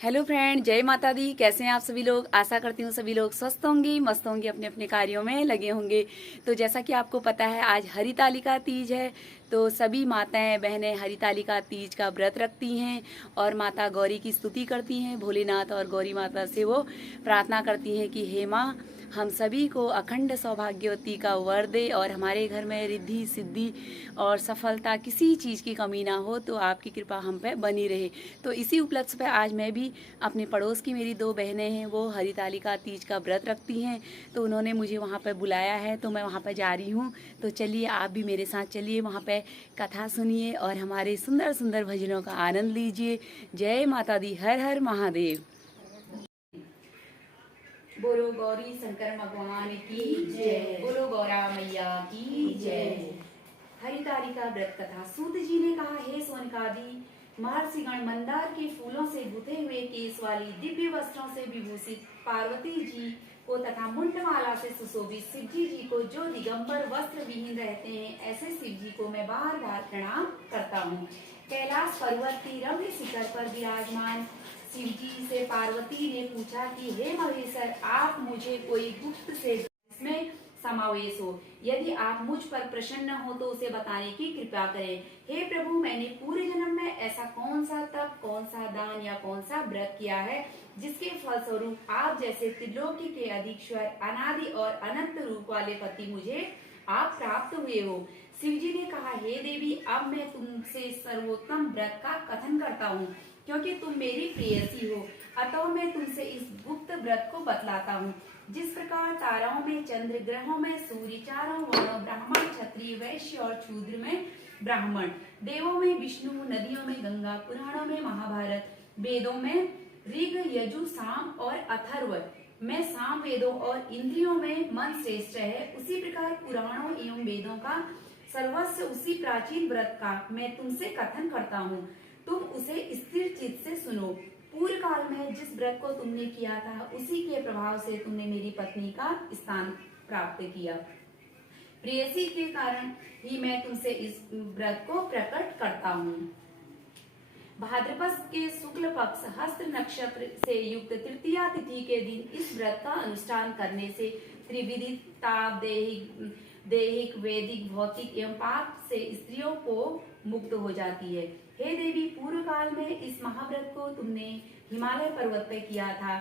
Hello friend, जय माता दी। कैसे हैं आप सभी लोग। आशा करती हूँ सभी लोग स्वस्थ होंगे, मस्त होंगे, अपने अपने कार्यों में लगे होंगे। तो जैसा कि आपको पता है आज हरितालिका तीज है, तो सभी माताएं बहनें हरितालिका तीज का व्रत रखती हैं और माता गौरी की स्तुति करती हैं। भोलेनाथ और गौरी माता से वो प्रार्थना करती हैं कि हे माँ, हम सभी को अखंड सौभाग्यवती का वर दे और हमारे घर में रिद्धि सिद्धि और सफलता किसी चीज़ की कमी ना हो, तो आपकी कृपा हम पे बनी रहे। तो इसी उपलक्ष्य पे आज मैं भी अपने पड़ोस की मेरी 2 बहनें हैं, वो हरितालिका तीज का व्रत रखती हैं, तो उन्होंने मुझे वहाँ पे बुलाया है, तो मैं वहाँ पे जा रही हूँ। तो चलिए आप भी मेरे साथ चलिए, वहाँ पे कथा सुनिए और हमारे सुंदर सुंदर भजनों का आनंद लीजिए। जय माता दी, हर हर महादेव। बोलो गौरी शंकर भगवान की जय, बोलो गौरा मैया की जय। हरितालिका व्रत कथा। सूत जी ने कहा, हे सोनकादि महर्षिगण, मंदार के फूलों से गुथे हुए केस वाली दिव्य वस्त्रों से विभूषित पार्वती जी को तथा मुंडमाला से सुशोभित शिवजी जी को, जो दिगंबर वस्त्र विहीन रहते हैं, ऐसे शिव जी को मैं बार बार प्रणाम करता हूँ। कैलाश पर्वत की रम्य शिखर पर विराजमान शिव जी से पार्वती ने पूछा कि हे महेश्वर, आप मुझे कोई गुप्त से इसमें समावेश हो, यदि आप मुझ पर प्रसन्न हो तो उसे बताने की कृपा करें। हे प्रभु, मैंने पूरे जन्म में ऐसा कौन सा तप, कौन सा दान या कौन सा व्रत किया है जिसके फलस्वरूप आप जैसे त्रिलोकी के अधीश्वर, अनादि और अनंत रूप वाले पति मुझे आप प्राप्त हुए हो। शिव जी ने कहा, हे देवी, अब मैं तुमसे सर्वोत्तम व्रत का कथन करता हूँ, क्योंकि तुम मेरी प्रेयसी हो, अतः मैं तुमसे इस गुप्त व्रत को बतलाता हूँ। जिस प्रकार ताराओं में चंद्र, ग्रहों में सूर्य, चारों वर्णों ब्राह्मण, क्षत्रिय, वैश्य और शूद्र में ब्राह्मण, देवों में विष्णु, नदियों में गंगा, पुराणों में महाभारत, वेदों में ऋग, यजु, साम और अथर्व में साम वेदों और इंद्रियों में मन श्रेष्ठ है, उसी प्रकार पुराणों एवं वेदों का सर्वस्व उसी प्राचीन व्रत का मैं तुमसे कथन करता हूँ। तुम उसे स्थिर चित्त से सुनो। पूर्व काल में जिस व्रत को तुमने किया था, उसी के प्रभाव से तुमने मेरी पत्नी का स्थान प्राप्त किया। प्रेयसी के कारण ही मैं तुमसे इस व्रत को प्रकट करता हूँ। भाद्रपद के शुक्ल पक्ष हस्त नक्षत्र से युक्त तृतीया तिथि के दिन इस व्रत का अनुष्ठान करने से त्रिविधि ताप, दैहिक, वैदिक, भौतिक एवं पाप से स्त्रियों को मुक्त हो जाती है। हे देवी, पूर्व काल में इस महाव्रत को तुमने हिमालय पर्वत पे किया था।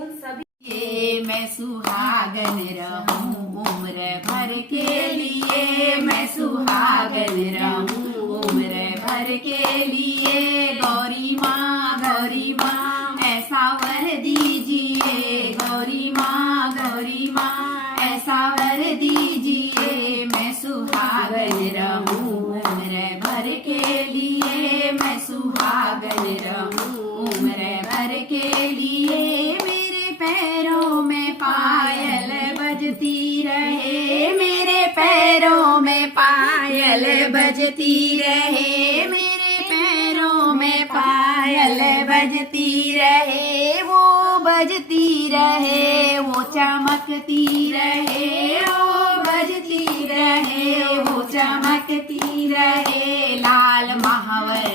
उन सभी मैं सुहागन रहूं उम्र भर के लिए, मैं सुहागन रहूं उम्र भर के लिए। गौरी माँ, गौरी माँ, ऐसा वर दीजिए। गौरी माँ, गौरी माँ, ऐसा वर दीजिए। मैं सुहागन रहूं उम्र भर के लिए, मैं सुहागन रहूं उम्र भर के लिए। मेरे पैरों में पायल बजती रहे, मेरे पैरों में पायल बजती रहे, मेरे पैरों में पायल बजती रहे। वो बजती रहे, वो चमकती रहे, वो बजती रहे, वो चमकती रहे। लाल महावर,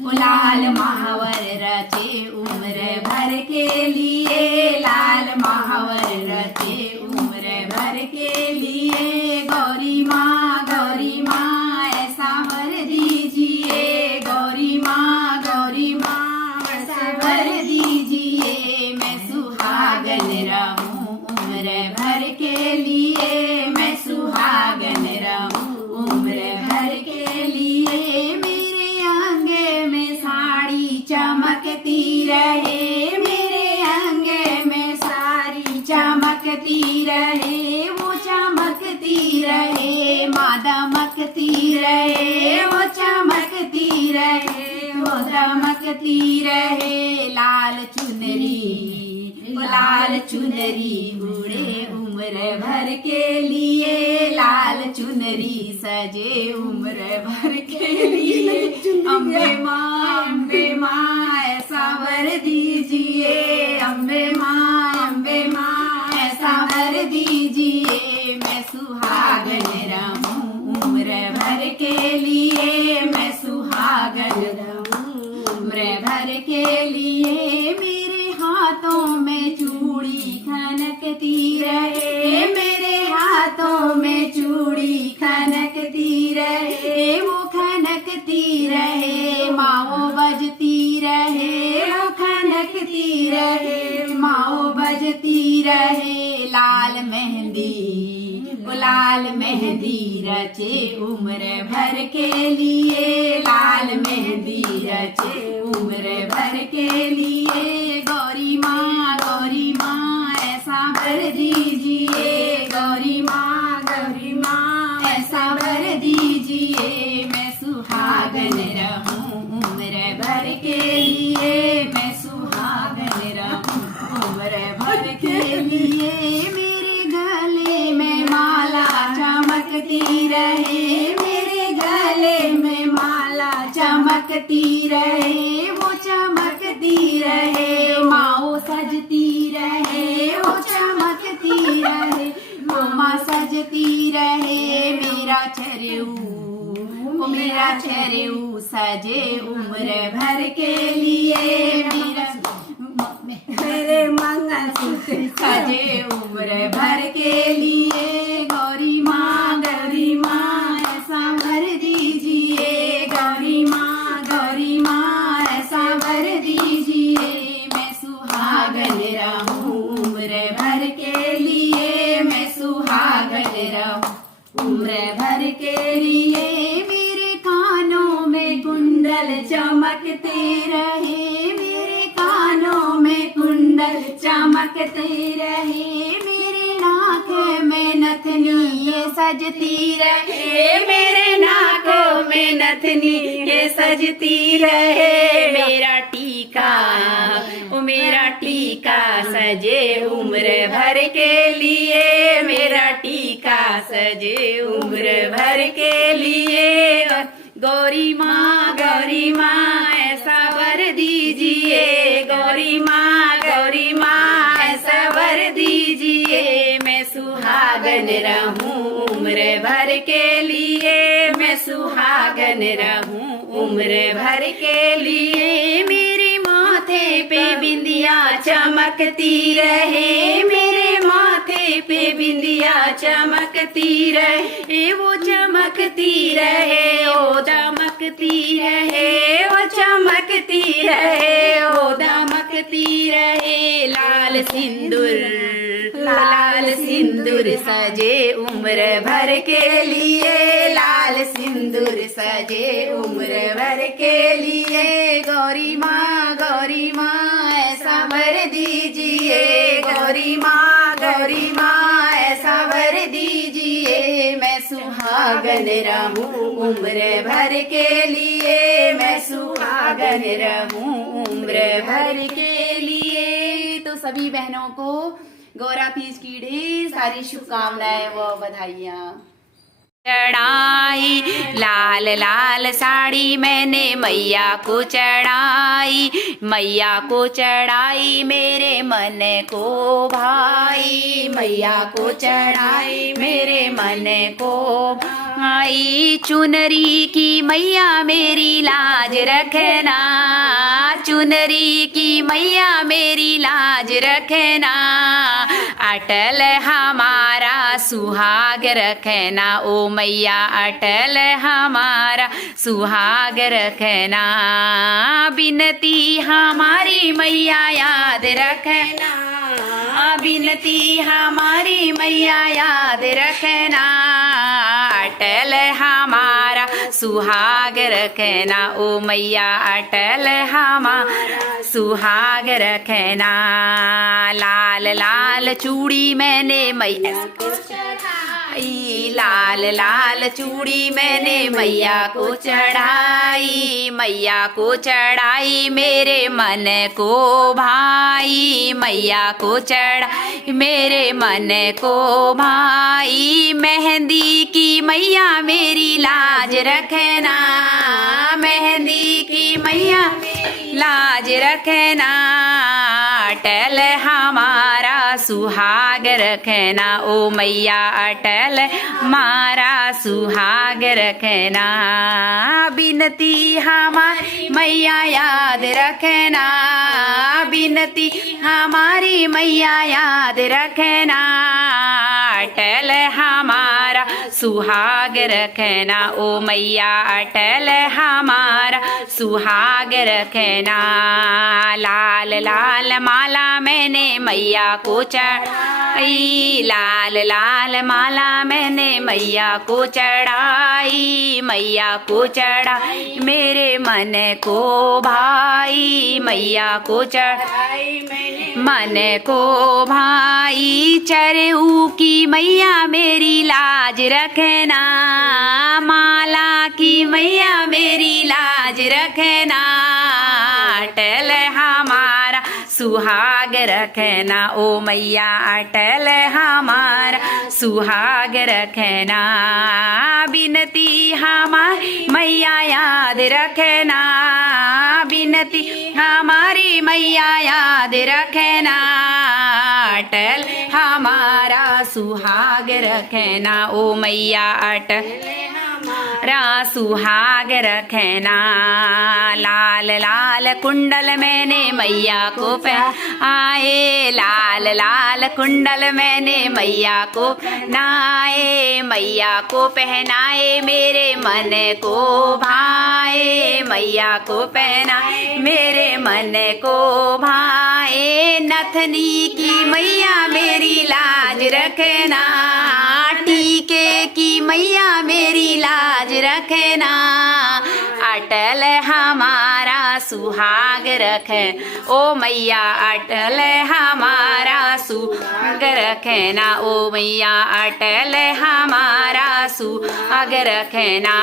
वो लाल महावर रचे उम्र भर के लिए, लाल महावर रचे उम्र भर के लिए। गौरी माँ, गौरी माँ, ऐसा वर दीजिए। गौरी माँ, गौरी माँ, ऐसा वर दीजिए। मैं सुहागन रहूं उम्र भर के लिए, मैं सुहागन रहूं उम्र भर के लिए। मेरे अंगे में साड़ी चमकती रहे, मेरे अंगे में साड़ी चमकती रहे, वो चमकती रहे। माँ दमकती रहे, वो चमकती रहे, वो दमकती रहे। लाल चुनरी, लाल चुनरी उड़े उम्र भर के लिए, लाल चुनरी सजे उम्र भर के लिए। अम्बे माँ, अम्बे माँ, ऐसा वर दीजिए। अम्बे माँ, अम्बे माँ, ऐसा वर दीजिए। मैं सुहागन रहूं उम्र भर के लिए, मैं सुहागन रहूं उम्र भर के लिए। लिए मेरे हाथों में चूड़ी खनकती रहे, मेरे हाथों में चूड़ी खनकती रहे, वो खनकती रहे, माओ बजती रहे, वो खनकती रहे, माओ बजती रहे। लाल मेहंदी रचे उम्र भर के लिए, लाल मेहंदी रचे उम्र भर के लिए। गौरी माँ ऐसा भर दीजिए, गौरी माँ ऐसा भर दीजिए। मैं सुहागन रहूं उम्र भर के लिए, मैं सुहागन रहूं उम्र भर के लिए। मेरे गले में माला चमकती रहे, मेरे गले में माला चमकती रहे, वो चमकती रहे, माओ सजती रहे, वो चमकती रहे, वो माँ सजती रहे। मेरा चरेऊ सजे उम्र भर के लिए, मेरे मंगलसूत्र सजे उम्र भर के लिए। गौरी माँ ऐसा भर दीजिए, गौरी माँ ऐसा भर दीजिए। मैं सुहागन रहूं उम्र भर के लिए, मैं सुहागन रहूं उम्र भर के लिए। मेरे कानों में कुंडल चमकते रहे, मेरे कानों में कुंडल चमकते रहे, मेरे नाक में नथनी ये सजती रहे, मेरे नाकों में नथनी ये सजती रहे। मेरा टीका सजे उम्र भर के लिए, मेरा टीका सजे उम्र भर के लिए। गौरी माँ ऐसा वर दीजिए, गौरी माँ ऐसा वर दीजिए। मैं सुहागन रहूं उम्र भर के लिए, मैं सुहागन रहूं उम्र भर के लिए। मेरे माथे पे बिंदिया चमकती रहे, मेरे माथे पे बिंदिया चमकती रहे, वो चमकती रहे, ओ दमकती रहे, वो चमकती रहे, ओ दमकती रहे। लाल सिंदूर सजे उम्र भर के लिए, लाल सिंदूर सजे उम्र भर के लिए। गौरी माँ ऐसा भर दीजिए, गौरी माँ ऐसा भर दीजिए। मैं सुहागन रहूं उम्र भर के लिए, मैं सुहागन रहूं उम्र भर के लिए। तो सभी बहनों को गौरा तीज की ढेर सारी शुभकामनाएं व बधाइयाँ। चढ़ाई लाल साड़ी मैंने मैया को चढ़ाई, मैया को चढ़ाई मेरे मन को भाई, मैया को चढ़ाई मेरे मन को भाई। चुनरी की मैया मेरी लाज रखना, चुनरी की मैया मेरी लाज रखना। अटल हमारा सुहाग रखना, ओ मैया अटल हमारा सुहाग रखना। बिनती हमारी मैया याद रखना, बिनती हमारी मैया याद रखना। अटल हमारा सुहाग रखना, ओ मैया अटल हमारा सुहाग रखना। लाल चूड़ी मैंने मैया को चढ़ाई, लाल चूड़ी मैंने मैया को चढ़ाई, मैया को चढ़ाई मेरे मन को भाई, मैया को चढ़ाई मेरे मन को भाई। मेहंदी की मैया मेरी लाज रखना, मेहंदी की मैया लाज रखना। अटल हमारा सुहाग रखना ओ मैया अटल हमारा सुहाग रखना। बिनती हमारी मैया याद रखना, बिनती हमारी मैया याद रखना। अटल हमारा सुहाग रखना ओ मैया अटल हमारा सुहाग रखना। लाल लाल माला मैंने मैया को चढ़ाई, लाल लाल माला मैंने मैया को चढ़ाई, मैया को चढ़ाई मेरे मन को भाई, मैया को चढ़ाई मन को भाई। चरऊ की मैया मेरी लाज रखना, माला की मैया मेरी लाज रखना। अटल हमारा सुहाग रखना ओ मैया अटल हमारा सुहाग रखना। बिनती हमारी मैया याद रखना, बिनती हमारी मैया याद रखना। अटल हमारा सुहाग रखना ओ मैया अटल रा सुहाग रखना। लाल लाल कुंडल मैंने मैया को पहनाए, लाल लाल कुंडल मैंने मैया को पहनाए, मैया को पहनाए मेरे मन को भाए, मैया को पहनाए मेरे मन को भाए। नथनी की मैया मेरी लाज रखना, टीके की मैया मेरी लाज रखना। अटल हमारा सुहाग रख ओ मैया अटल हमारा सुहाग रखना ओ मैया अटल हमारा सुहाग रखना।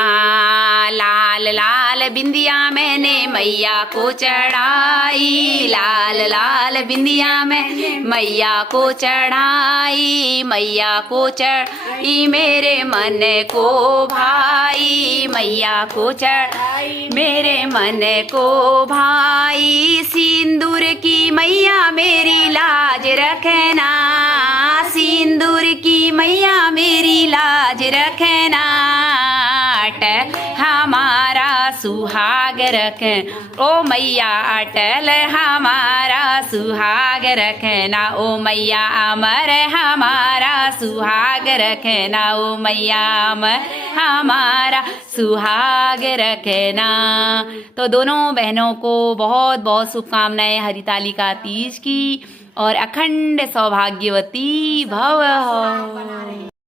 लाल लाल बिंदिया मैंने मैया को चढ़ाई, लाल लाल बिंदिया मैंने मैया को चढ़ाई, मैया को चढ़ाई मेरे मन को भाई, मैया को चढ़ाई मेरे मन को भाई। सिंदूर की मैया मेरी लाज रखना, सिंदूर की मैया मेरी लाज रखना। अटल हमारा सुहाग रख ओ मैया अटल हमारा सुहाग रखना ओ मैया अमर हमारा सुहाग रखना ओ मैया अमर हमारा सुहाग रखना। तो दोनों बहनों को बहुत बहुत शुभकामनाएं हरितालिका तीज की और अखंड सौभाग्यवती भव हो।